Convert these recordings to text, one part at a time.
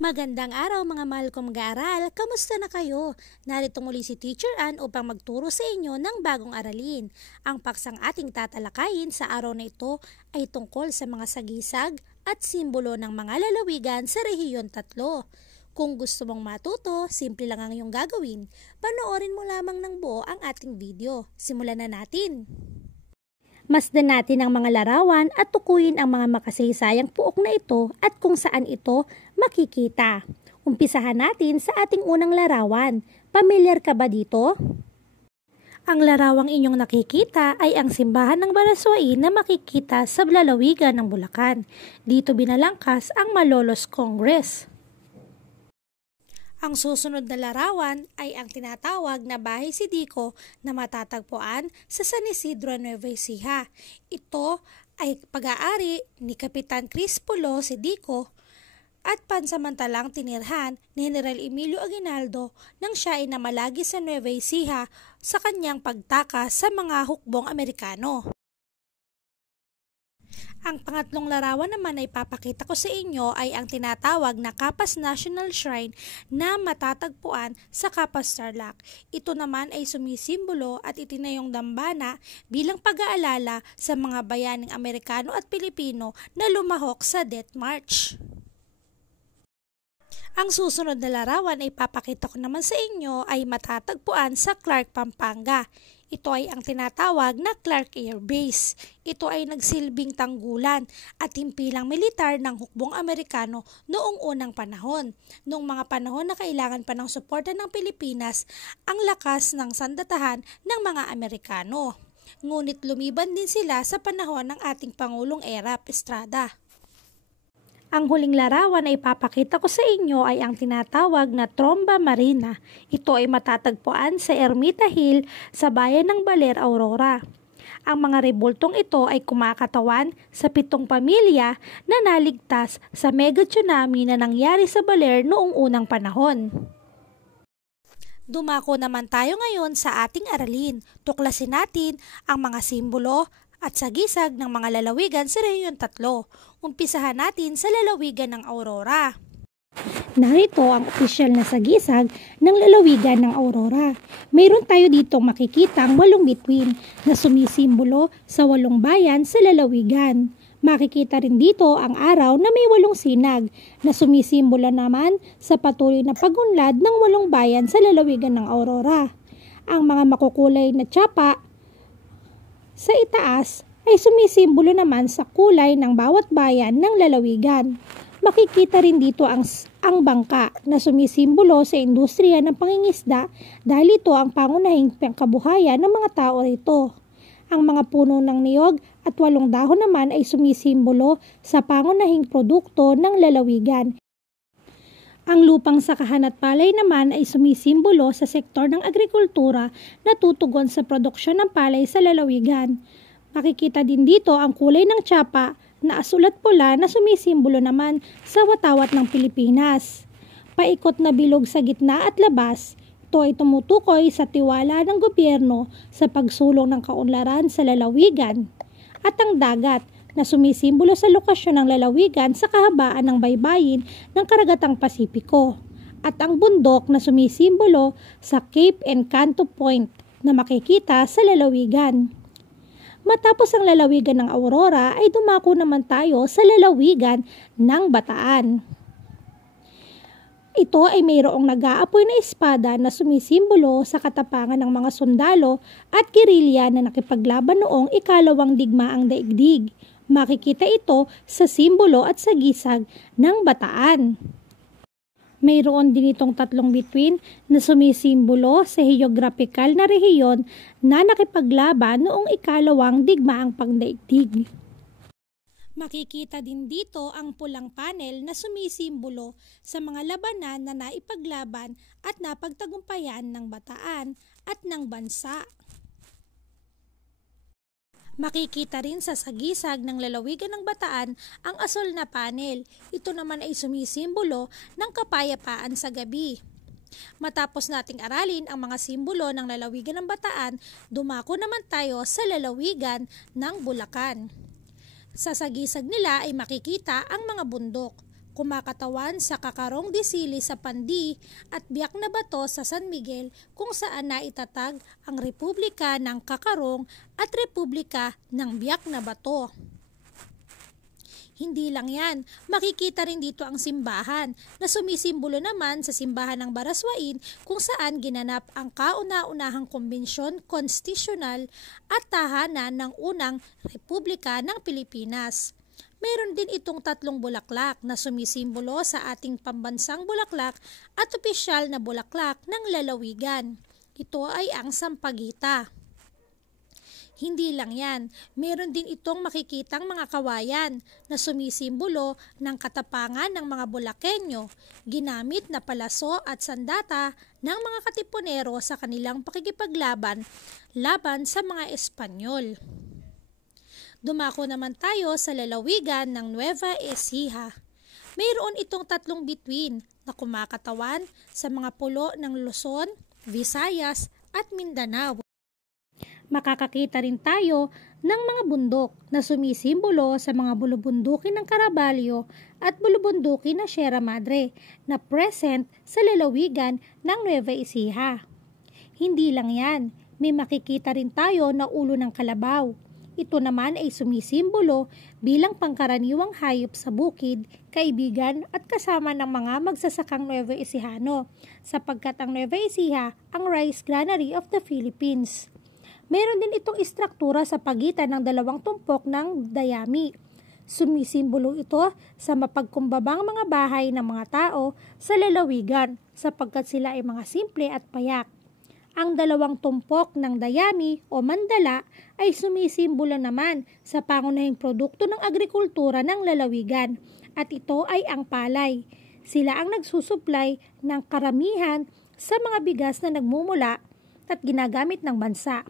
Magandang araw mga mahal kong mag-aaral, kamusta na kayo? Narito muli si Teacher Ann upang magturo sa inyo ng bagong aralin. Ang paksang ating tatalakayin sa araw na ito ay tungkol sa mga sagisag at simbolo ng mga lalawigan sa Rehiyon 3. Kung gusto mong matuto, simple lang ang iyong gagawin. Panoorin mo lamang ng buo ang ating video. Simulan na natin! Masdan natin ang mga larawan at tukuyin ang mga makasaysayang puok na ito at kung saan ito makikita. Umpisahan natin sa ating unang larawan. Pamilyar ka ba dito? Ang larawang inyong nakikita ay ang simbahan ng Balaswain na makikita sa lalawigan ng Bulacan. Dito binalangkas ang Malolos Congress. Ang susunod na larawan ay ang tinatawag na Bahay Sidico na matatagpuan sa San Isidro, Nueva Ecija. Ito ay pag-aari ni Kapitan Crispulo Sidico at pansamantalang tinirhan ni General Emilio Aguinaldo nang siya ay namalagi sa Nueva Ecija sa kanyang pagtakas sa mga hukbong Amerikano. Ang pangatlong larawan naman ay papakita ko sa inyo ay ang tinatawag na Capas National Shrine na matatagpuan sa Capas Tarlac. Ito naman ay sumisimbolo at itinayong dambana bilang pag-aalala sa mga bayaning Amerikano at Pilipino na lumahok sa Death March. Ang susunod na larawan ay papakita ko naman sa inyo ay matatagpuan sa Clark, Pampanga. Ito ay ang tinatawag na Clark Air Base. Ito ay nagsilbing tanggulan at himpilang militar ng hukbong Amerikano noong unang panahon. Noong mga panahon na kailangan pa ng suporta ng Pilipinas ang lakas ng sandatahan ng mga Amerikano. Ngunit lumiban din sila sa panahon ng ating Pangulong Erap Estrada. Ang huling larawan ay papakita ko sa inyo ay ang tinatawag na Tromba Marina. Ito ay matatagpuan sa Ermita Hill sa bayan ng Baler, Aurora. Ang mga rebultong ito ay kumakatawan sa 7 pamilya na naligtas sa mega tsunami na nangyari sa Baler noong unang panahon. Dumako naman tayo ngayon sa ating aralin. Tuklasin natin ang mga simbolo at sagisag ng mga lalawigan sa Rehiyon 3. Umpisahan natin sa lalawigan ng Aurora. Narito ang opisyal na sagisag ng lalawigan ng Aurora. Mayroon tayo dito makikita ang 8 bituin na sumisimbolo sa 8 bayan sa lalawigan. Makikita rin dito ang araw na may 8 sinag na sumisimbolo naman sa patuloy na pagunlad ng 8 bayan sa lalawigan ng Aurora. Ang mga makukulay na tsapa sa itaas ay sumisimbolo naman sa kulay ng bawat bayan ng lalawigan. Makikita rin dito ang bangka na sumisimbolo sa industriya ng pangingisda dahil ito ang pangunahing pangkabuhayan ng mga tao rito. Ang mga puno ng niyog at 8 dahon naman ay sumisimbolo sa pangunahing produkto ng lalawigan. Ang lupang sakahan at palay naman ay sumisimbolo sa sektor ng agrikultura na tutugon sa produksyon ng palay sa lalawigan. Makikita din dito ang kulay ng tsapa na asul at pula na sumisimbolo naman sa watawat ng Pilipinas. Paikot na bilog sa gitna at labas, ito ay tumutukoy sa tiwala ng gobyerno sa pagsulong ng kaunlaran sa lalawigan. At ang dagat na sumisimbolo sa lokasyon ng lalawigan sa kahabaan ng baybayin ng Karagatang Pasipiko. At ang bundok na sumisimbolo sa Cape Encanto Point na makikita sa lalawigan. Matapos ang lalawigan ng Aurora ay dumako naman tayo sa lalawigan ng Bataan. Ito ay mayroong nag-aapoy na espada na sumisimbolo sa katapangan ng mga sundalo at gerilya na nakipaglaban noong ikalawang digmaang daigdig. Makikita ito sa simbolo at sagisag ng Bataan. Mayroon din itong 3 bituin na sumisimbolo sa heograpikal na rehiyon na nakipaglaban noong ikalawang digmaang pangdaigdig. Makikita din dito ang pulang panel na sumisimbolo sa mga labanan na naipaglaban at napagtagumpayan ng Bataan at ng bansa. Makikita rin sa sagisag ng lalawigan ng Bataan ang asul na panel. Ito naman ay sumisimbolo ng kapayapaan sa gabi. Matapos nating aralin ang mga simbolo ng lalawigan ng Bataan, dumako naman tayo sa lalawigan ng Bulacan. Sa sagisag nila ay makikita ang mga bundok. kumakatawan sa Kakarong de Sili sa Pandi at Biak na Bato sa San Miguel kung saan naitatag ang Republika ng Kakarong at Republika ng Biak na Bato. Hindi lang yan, makikita rin dito ang simbahan na sumisimbolo naman sa simbahan ng Baraswain kung saan ginanap ang kauna-unahang kumbensyon konstisyonal at tahanan ng unang Republika ng Pilipinas. Mayroon din itong tatlong bulaklak na sumisimbolo sa ating pambansang bulaklak at opisyal na bulaklak ng lalawigan. Ito ay ang sampagita. Hindi lang yan, meron din itong makikitang mga kawayan na sumisimbolo ng katapangan ng mga Bulakenyo, ginamit na palaso at sandata ng mga katipunero sa kanilang pakikipaglaban laban sa mga Espanyol. Dumako naman tayo sa lalawigan ng Nueva Ecija. Mayroon itong tatlong bituin na kumakatawan sa mga pulo ng Luzon, Visayas at Mindanao. Makakakita rin tayo ng mga bundok na sumisimbolo sa mga bulubundukin ng Caraballo at bulubundukin ng Sierra Madre na present sa lalawigan ng Nueva Ecija. Hindi lang yan, may makikita rin tayo na ulo ng kalabaw. Ito naman ay sumisimbolo bilang pangkaraniwang hayop sa bukid, kaibigan at kasama ng mga magsasakang Nueva Ecijano sapagkat ang Nueva Ecija ang rice granary of the Philippines. Meron din itong istruktura sa pagitan ng dalawang tumpok ng dayami. Sumisimbolo ito sa mapagkumbabang mga bahay ng mga tao sa lalawigan sapagkat sila ay mga simple at payak. Ang dalawang tumpok ng dayami o mandala ay sumisimbolo naman sa pangunahing produkto ng agrikultura ng lalawigan at ito ay ang palay. Sila ang nagsusuplay ng karamihan sa mga bigas na nagmumula at ginagamit ng bansa.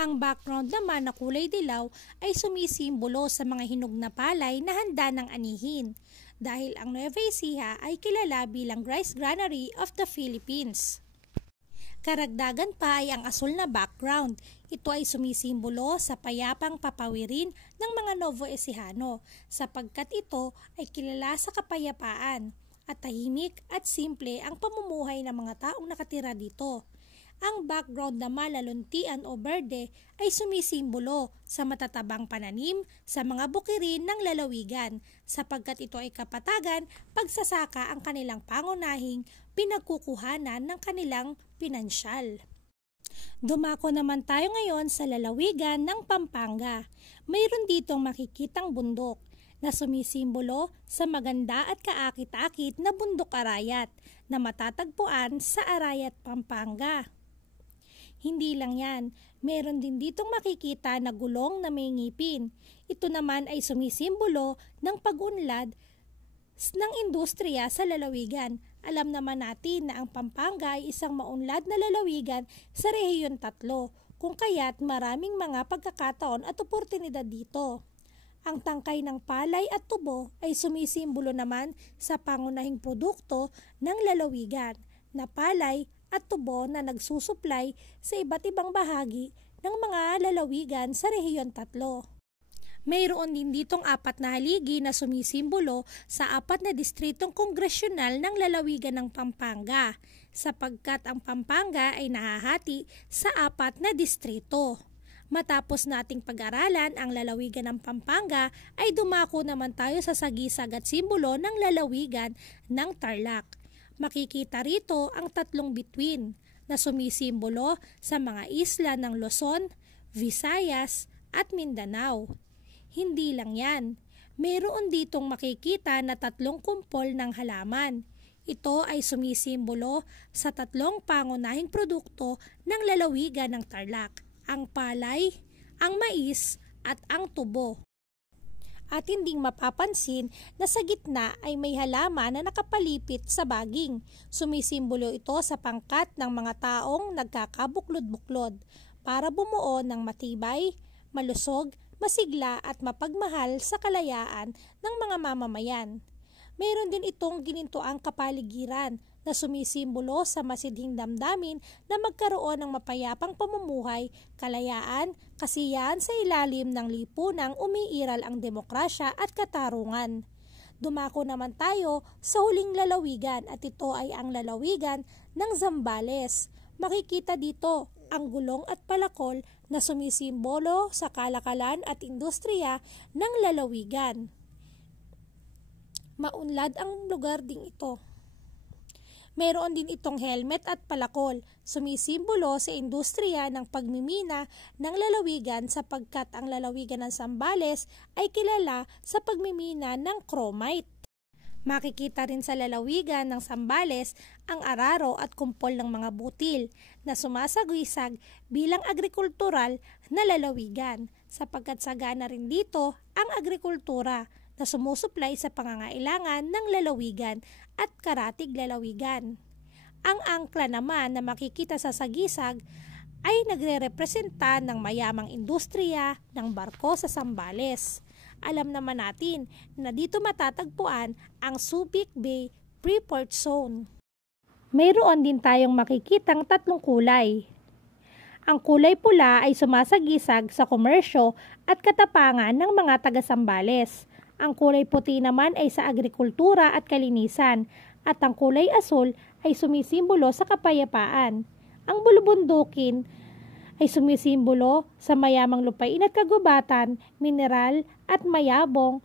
Ang background naman na kulay dilaw ay sumisimbolo sa mga hinog na palay na handa ng anihin dahil ang Nueva Ecija ay kilala bilang rice granary of the Philippines. Karagdagan pa ay ang asul na background. Ito ay sumisimbolo sa payapang papawirin ng mga Novo Ecijano sapagkat ito ay kilala sa kapayapaan at tahimik at simple ang pamumuhay ng mga taong nakatira dito. Ang background na malaluntian o berde ay sumisimbolo sa matatabang pananim sa mga bukirin ng lalawigan sapagkat ito ay kapatagan pagsasaka ang kanilang pangunahing pinagkukuhanan ng kanilang pinansyal. Dumako naman tayo ngayon sa lalawigan ng Pampanga. Mayroon ditong makikitang bundok na sumisimbolo sa maganda at kaakit-akit na bundok Arayat na matatagpuan sa Arayat, Pampanga. Hindi lang yan, meron din ditong makikita na gulong na may ngipin. Ito naman ay sumisimbolo ng pag-unlad ng industriya sa lalawigan. Alam naman natin na ang Pampanga ay isang maunlad na lalawigan sa Rehiyon 3, kung kaya't maraming mga pagkakataon at oportunidad dito. Ang tangkay ng palay at tubo ay sumisimbolo naman sa pangunahing produkto ng lalawigan na palay at tubo na nagsusuplay sa iba't ibang bahagi ng mga lalawigan sa Rehiyon 3. Mayroon din ditong 4 na haligi na sumisimbolo sa 4 na distritong kongresyonal ng lalawigan ng Pampanga sapagkat ang Pampanga ay nahahati sa 4 na distrito. Matapos nating pag-aralan ang lalawigan ng Pampanga ay dumako naman tayo sa sagisag at simbolo ng lalawigan ng Tarlac. Makikita rito ang 3 bituin na sumisimbolo sa mga isla ng Luzon, Visayas at Mindanao. Hindi lang yan, mayroon ditong makikita na 3 kumpol ng halaman. Ito ay sumisimbolo sa 3 pangunahing produkto ng lalawigan ng Tarlac, ang palay, ang mais at ang tubo. At hindi mapapansin na sa gitna ay may halaman na nakapalipit sa baging. Sumisimbolo ito sa pangkat ng mga taong nagkakabuklod-buklod para bumuo ng matibay, malusog, masigla at mapagmahal sa kalayaan ng mga mamamayan. Mayroon din itong ginintoang kapaligiran na sumisimbolo sa masidhing damdamin na magkaroon ng mapayapang pamumuhay, kalayaan, kasiyahan sa ilalim ng lipunang umiiral ang demokrasya at katarungan. Dumako naman tayo sa huling lalawigan at ito ay ang lalawigan ng Zambales. Makikita dito ang gulong at palakol na sumisimbolo sa kalakalan at industriya ng lalawigan. Maunlad ang lugar ding ito. Mayroon din itong helmet at palakol, sumisimbolo sa industriya ng pagmimina ng lalawigan sapagkat ang lalawigan ng Zambales ay kilala sa pagmimina ng chromite. Makikita rin sa lalawigan ng Zambales ang araro at kumpol ng mga butil na sumasagisag bilang agrikultural na lalawigan sapagkat sagana rin dito ang agrikultura na sumusuplay sa pangangailangan ng lalawigan at karatig lalawigan. Ang angkla naman na makikita sa sagisag ay nagre-representa ng mayamang industriya ng barko sa Zambales. Alam naman natin na dito matatagpuan ang Subic Bay Freeport Zone. Mayroon din tayong makikitang tatlong kulay. Ang kulay pula ay sumasagisag sa komersyo at katapangan ng mga taga-Zambales. Ang kulay puti naman ay sa agrikultura at kalinisan at ang kulay asul ay sumisimbolo sa kapayapaan. Ang bulubundukin ay sumisimbolo sa mayamang lupain at kagubatan, mineral at mayabong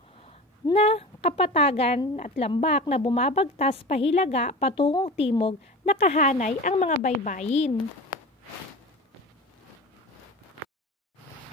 na kapatagan at lambak na bumabagtas pahilaga patungong timog na kahanay ang mga baybayin.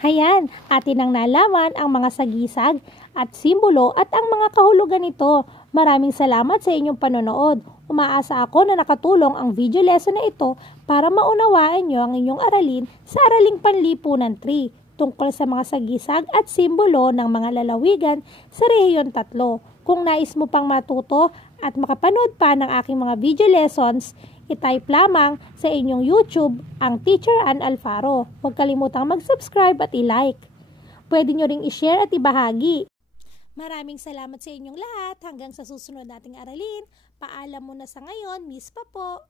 Hayan, atin ang nalaman ang mga sagisag at simbolo at ang mga kahulugan nito. Maraming salamat sa inyong panonood. Umaasa ako na nakatulong ang video lesson na ito para maunawaan nyo ang inyong aralin sa Araling Panlipunan 3 tungkol sa mga sagisag at simbolo ng mga lalawigan sa Rehiyon 3. Kung nais mo pang matuto at makapanood pa ng aking mga video lessons, i-type lamang sa inyong YouTube ang Teacher Ann Alfaro. Huwag kalimutang mag-subscribe at i-like. Pwede nyo ring i-share at ibahagi. Maraming salamat sa inyong lahat. Hanggang sa susunod nating aralin. Paalam muna sa ngayon. Miss pa po.